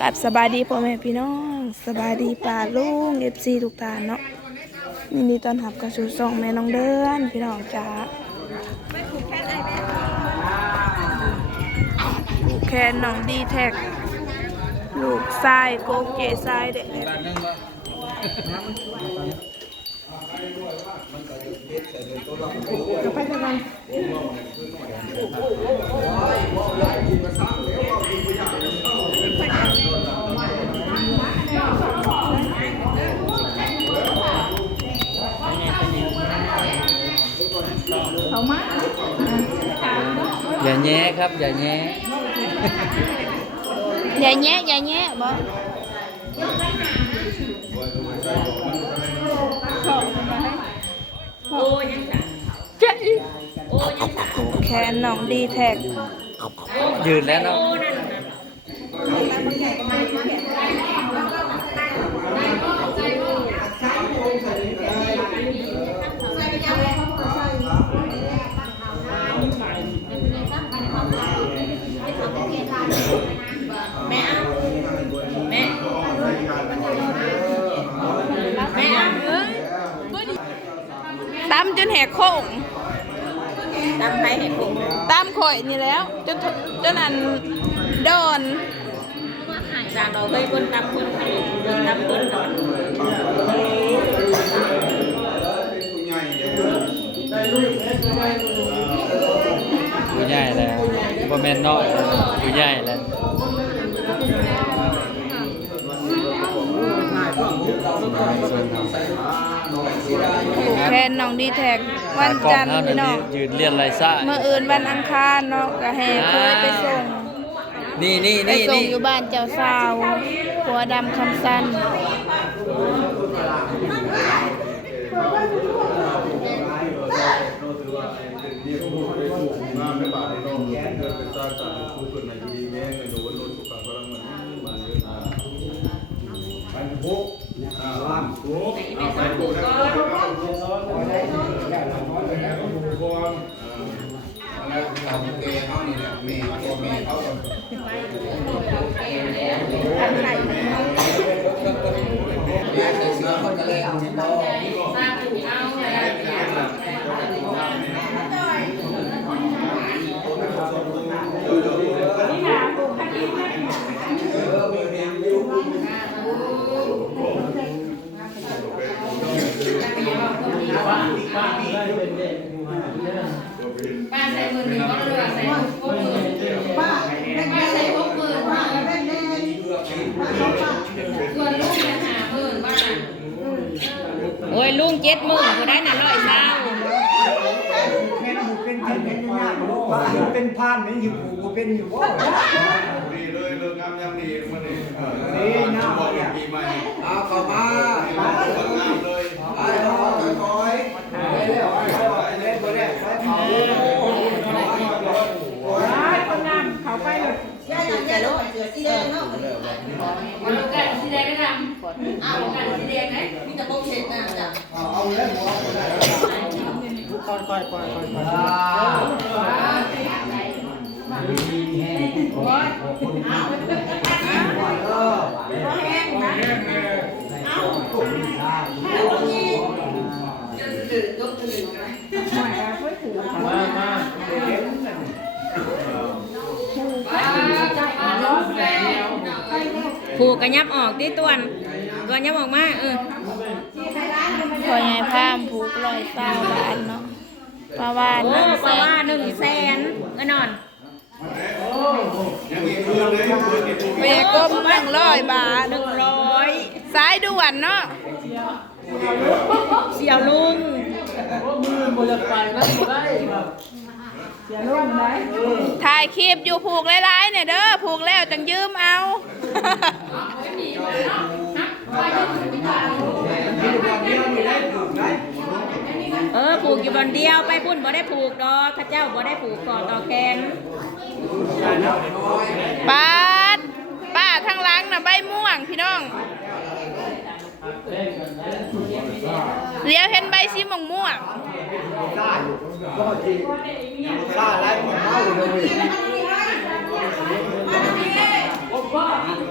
กับสบายดีพ่อแม่พี่น้องสบายดีป่าลุงFCทุกท่านเนาะยินดีต้อนรับเข้าสู่ช่องแม่น้องเดือนพี่น้องจ้าผูกแขนน้องดีแท็กลูกทรายโกกเจทรายเด็กอย่าแย่ครับอย่าแย่อย่าแย่บ่ผูกแขนน้องดีแท็กยืนแล้วเนาะตำจนแหกโค้งตำไปให้ผม ตำข่อยนี่แล้วจนอันโดนจางเราเคยคนตำคนคนตำคนนอนผู้ใหญ่แล้วบ่แม่นน้อยผู้ใหญ่แล้วแทนน้องดีแท็กวันจันทร์พี่น้องยืนเรียนไรซ่าเมื่ออื่นวันอังคารเนาะก็แห่เคยไปส่งไปส่งอยู่บ้านเจ้าสาวหัวดำคำสั้นป้าใส่มือหนึ่งก็เลือกใส่พวกมือป้าใส่พวกมือป้าส่วนลูกเนี่ย50,000ป้าโอ้ยลุง70,000ก็ได้น่ะ120แม่นเป็นพันเป็นยากลูกว่าเป็นพันนี่อยู่กูเป็นอยู่บ่ดีเลยเลิกงามยามดีมันนี่นี่น่าเนี่ยปีใหม่เอาเข้ามาคนงามเลยไปคอยไปแล้วไปเลยบ่ได้ไปเผาคนงามเขาไปเลยย่าลูกเสือสีแดงเนาะมันลูกกันสีแดงได้ทำอ้าวลูกกันสีแดงไหนมีแต่โบเช็ดนะจ้ะเอาเลยบ่ค่อยผูกกระยับออกที่ตัวนกระยับออกมาพอไงพามผูกลอยเศร้าบ้านเนาะปลาวาน100,000ก็นอนเวก้ม100 บาท100สายด่วนเนาะเสี่ยวลุงถ่ายคลิปอยู่ผูกหลายๆเนี่ยเด้อผูกแล้วจังยืมเอาผูกอยู่บนเดียวไปพุ่นบ่ได้ผูกดอกข้าเจ้าบ่ได้ผูกก่อต่อแขนป้าทางหลังน่ะใบม่วงพี่น้อง เลี้ยวเห็นใบสีม่วงม่วงอะไรผมเ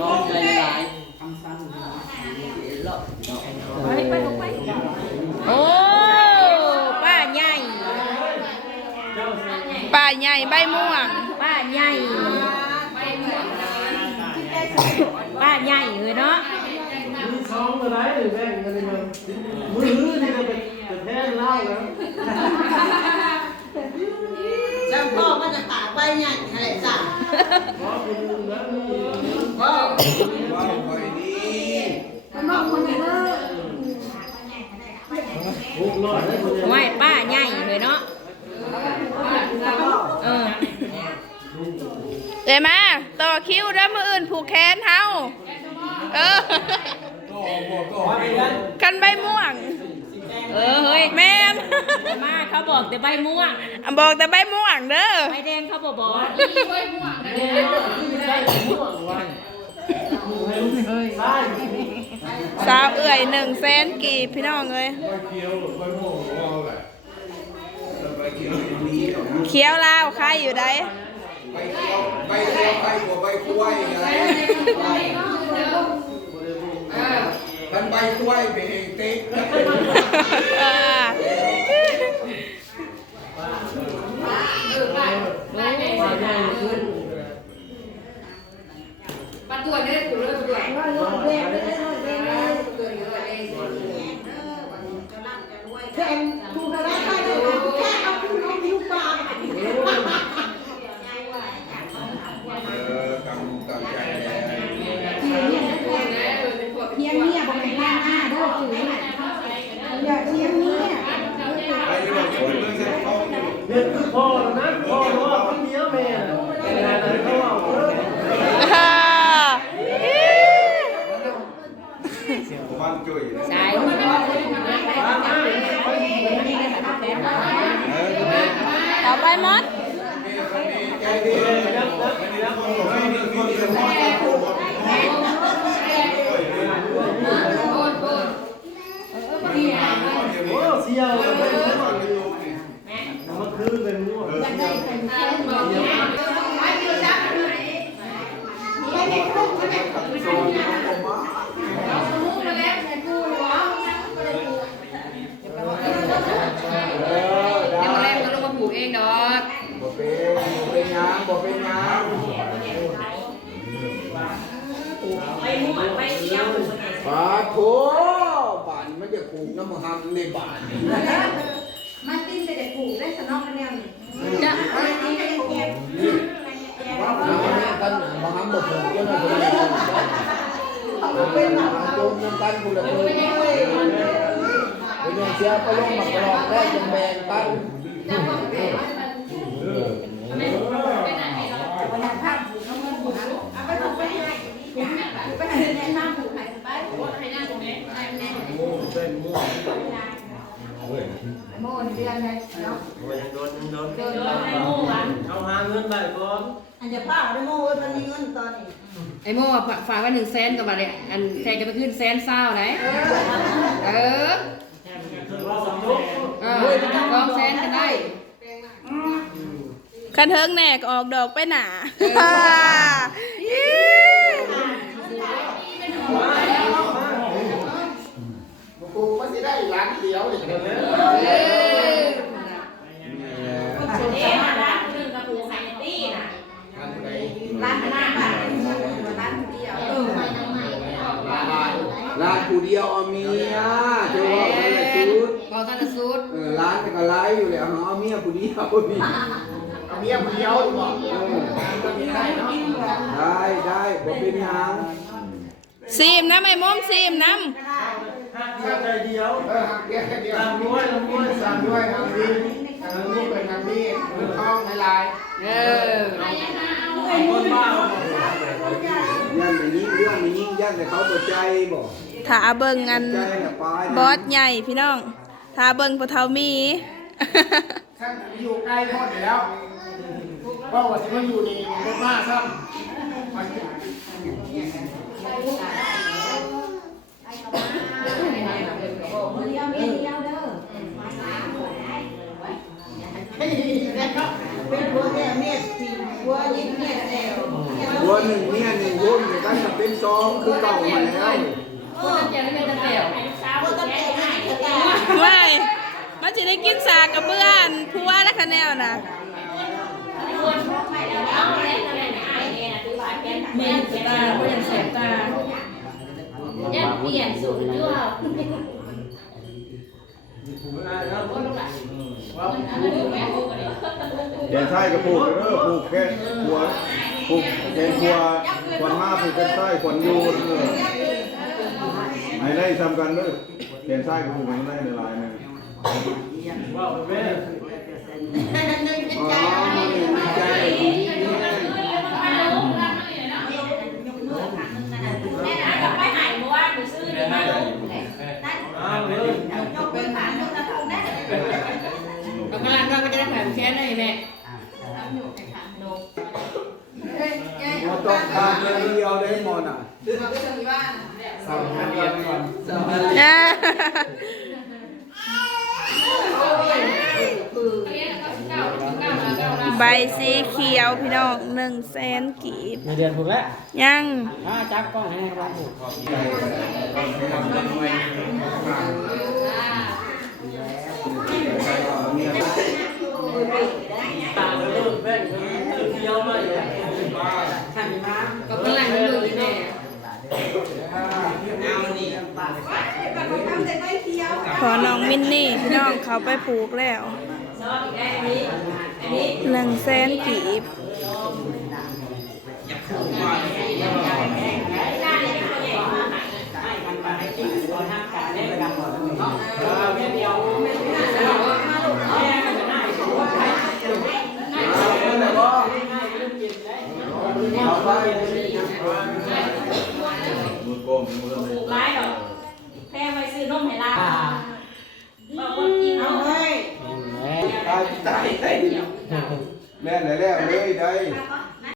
มาเลย ม่วง ป้าใหญ่ป้าใหญ่เลยเนาะ มีซองอะไรหรือแบ่งกันเลยมือนี่ก็เป็นแท้เล่าแล้ว ช่างพ่อก็จะปากใบใหญ่อะไรจ้ะ เพราะคุณแล้วมี พ่อ ว่าไปนี่ 600ได้คนเดียว ไม่ป้าใหญ่เลยเนาะเออ เดี๋ยวมาต่อคิวแล้วมืออื่นผูกแขนเฮากันใบม่วง เฮ้ย แม่น มาเขาบอกแต่ใบม่วง บอกแต่ใบม่วงเด้อ ใบแดงเขาบอก สาวเอื่อย100,000กีบพี่น้องเอ้ย เขียวลาวใครอยู่ใด ใบเขียวใบกว่าใบกล้วยไงมันใบกล้วยเป็นเองติ๊ก ปัดตัวเนี่ยถูกเลยตัวแข่งถูกอะไรใครเลยแค่เอาคุณน้องยิ้วปาก กำใจแน่ เทียมเนี่ยบอกเป็นล่าหน้าเด้อถืออย่าเทียมเนี่ย ไปเลยคนเมืองเส้นทองอยู่ เด็กคือพ่อนะพ่อว่าคนเดียวแม่แต่ไหนเขาเอาบ้านจุ้ย สาย ต่อไปมด ใจดีคนเดียว โอ้เสียวเลยมันคือเป็นมั่ว แรกก็ลงมาผูกเองดอก บ่เป็นงามบ่เป็นงาม ใบม่วงใบเขียว ปาโถบ้านมันจะปลูกน้ำมันในบ้าน มันติ้นไปแต่ปลูกได้สนองกันแนวนี่ จะ อันนี้ก็ยังเก็บ น้ำมันกันมาหำบ่ปลูกก็น่าจะเป็นน้ำต้มน้ำกันคนละตัวเป็นอย่างเสียก็ลงมากรอกได้จนแบ่งกัน ไปถูกไปให้ไปให้แนะนำถูกให้ไปให้นั่งตรงนี้โม่เดือนเลยเนาะ เอาหาเงินได้ก่อน อันจะป้าได้โม่มันมีเงินตอนนี้ ไอ้โม่ฝากไว้100,000กับอะไรอันแทนจะไปขึ้น120,000ไหนเออ คือว่าสมทบ 200,000กันได้ คันเทิงแหนกออกดอกไปหนา ปลูกมันสิได้ล้านเดียวเลยกันเลย ร้านนึงกับผูกไข่ตี้น่ะ ร้านหน้าบ้านร้านเดียว ร้านผู้เดียวเอาเมียเจ้าว่าอะไรชุด บอกท่านละสุด ร้านก็ไล่อยู่แล้วเอาเมียผู้เดียวนี่เอาเมียผู้เดียวบอกได้บ่เป็นหยัง ซีมนะไม่ม้มซีมน้ หักเดียวใจเดียว หักเดียวเดียว ลำด้วยลำด้วย สามด้วยทำดีทำนี่เป็นทำนี่เป็นท้องในลาย คนบ้า ย่านอย่างนี้เรื่องอย่างนี้ย่านแต่เขาตัวใจบอก ำถ้าเบิ่งอัน ใจเนี่ยปลาย บอสใหญ่พี่น้องถ้าเบิ่งปะเทามี ท่านอยู่ใกล้พ่ออยู่แล้วเพราะว่าที่มันอยู่นี่มันมากครับ เป็นหัวแก่เมียสี่หัวยิ้มเมียแซว หัวหนึ่งเนี่ยหนึ่งหุ้นกันจะเป็นซองคือเก่ามาแล้ว คนเจียวไม่เป็นตะเกียบ ไม่มันจะได้กินสากกับเพื่อนผัวและคะแนวนะ เ แม่ตาบ่ยังแสบตา ยังเปลี่ยนสูตรด้วย แกนไส้กับผูกผูกแค่หัวผูกแกนหัวขวัญมาผูกแกนไส้ขวัญยูให้ได้ทำกันด้วยแกนไส้กับผูกให้ได้ในลายนึง ว้าวแม่ อ๋อใจอ้าวเลย เอากระลานก็จะได้แผ่นแค้นได้แม่ มาต้องการเดียวได้หมดอ่ะ สองพันเรียนก่อน อ่า ใบสีเขียวพี่น้อง100,000 กีบ มีเดือนถูกแล้ว ยัง จับกล้องให้ครับถูก ตาเริ่มแบ่งเดียวมาอยู่ ก็กระลานลูกแม่ ขอน้องมินนี่พี่น้องเขาไปผูกแล้ว100,000 กีบ มือโกงมือเลย ร้ายหรอแพงไปซื้อนมให้ลาบอกว่ากินเอาเลย ตายแม่ไหนแล้วเลยได้